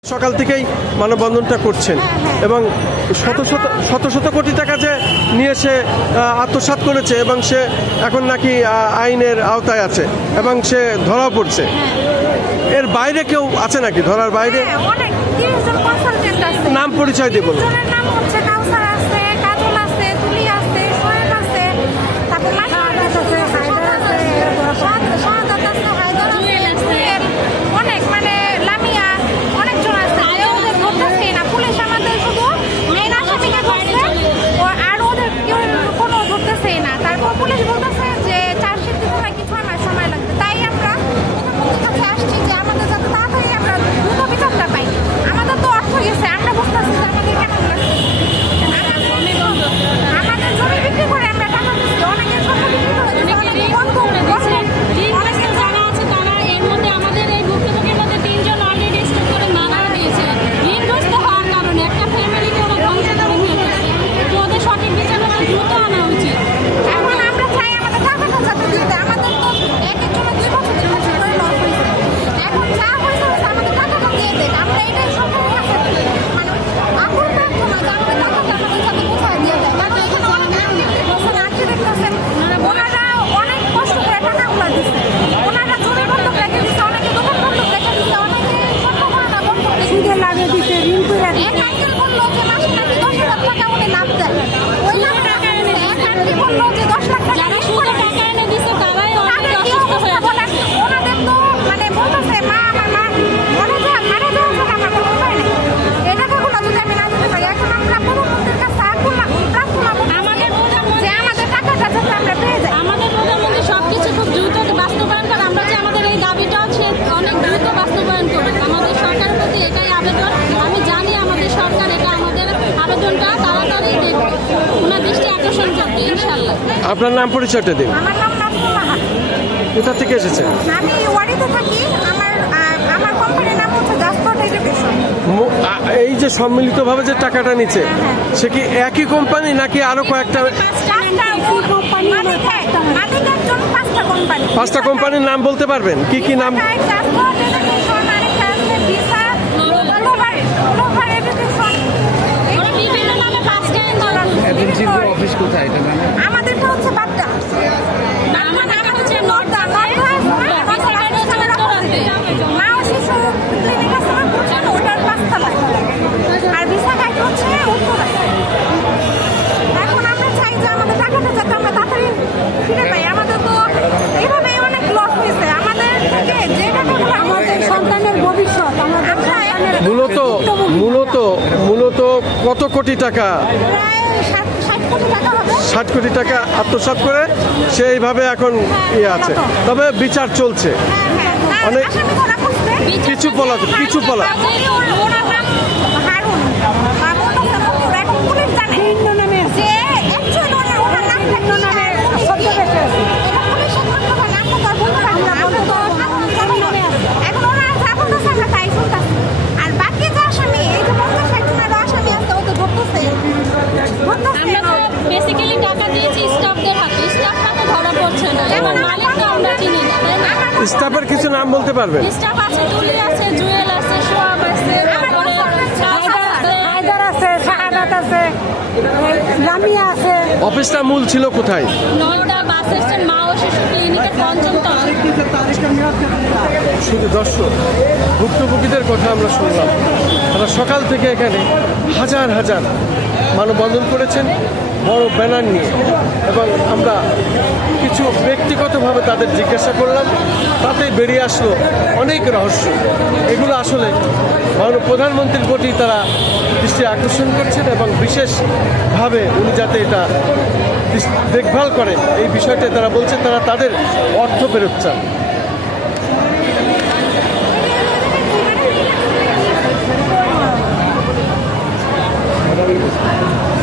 সকাল থেকেই মানববন্ধনটা করছেন এবং শত শত কোটি টাকা যে নিয়ে সে আত্মসাৎ করেছে এবং সে এখন নাকি আইনের আওতায় আছে এবং সে ধরা পড়ছে। এর বাইরে কেউ আছে নাকি ধরার বাইরে? নাম পরিচয় দিয়ে বলুন। আপনার নাম পরিচয়টা দিন। আমার নাম নাজমুল হক। কোথা থেকে এসেছেন? আমি ওয়ারিতে থাকি। আমার কোম্পানির নাম হচ্ছে জাস্পোর্ট এডুকেশন। এই যে সম্মিলিতভাবে যে টাকাটা নিচ্ছে সে কি একই কোম্পানি নাকি আরো কয়েকটা? পাঁচটা কোম্পানির নাম বলতে পারবেন? কি কি নাম? অফিস কোথায়? আমাদেরটা হচ্ছে বাড্ডা। আর ভিসা গাইড হচ্ছে উত্তরায়। এখন আমরা চাই যে আমাদের টাকাটা যাতে আমরা তাড়াতাড়ি ফিরে পাই। আমাদের তো এইভাবে অনেক লস হয়েছে। আমাদের থেকে যে টাকাগুলো আমাদের সন্তানের ভবিষ্যৎ, মূলত কত কোটি টাকা? প্রায় 60 কোটি টাকা হবে। 60 কোটি টাকা আত্মসাৎ করে সেইভাবে এখন ইয়ে আছে, তবে বিচার চলছে। অনেক কিছু পলা বেসিক্যালি টাকা দিয়েছি স্টাফদের হাতে, স্টাফরা তো ধরা পড়ছে না এবং মালিককে আমরা চিনি না। স্টাফের কিছু নাম বলতে পারবেন? স্টাফ আছে, তুলি আছে, জুয়েল আছে, সোয়াব আছে, তারপরে হায়দার আছে, শাহাদাত আছে, লামিয়া আছে। অফিসটা মূল ছিল কোথায়? নয়টা বাস স্ট্যান্ড মা ও শিশু ক্লিনিকের পঞ্চম তলায়। শুধু দর্শক ভুক্তভোগীদের কথা আমরা শুনলাম। তারা সকাল থেকে এখানে হাজার হাজার মানববন্ধন করেছেন বড় ব্যানার নিয়ে এবং আমরা কিছু ব্যক্তিগতভাবে তাদের জিজ্ঞাসা করলাম, তাতেই বেরিয়ে আসলো অনেক রহস্য। এগুলো আসলে প্রধানমন্ত্রীর প্রতি তারা দৃষ্টি আকর্ষণ করছেন এবং বিশেষভাবে উনি যাতে এটা দেখভাল করেন এই বিষয়টা তারা বলছে। তারা তাদের অর্থ ফেরত চান।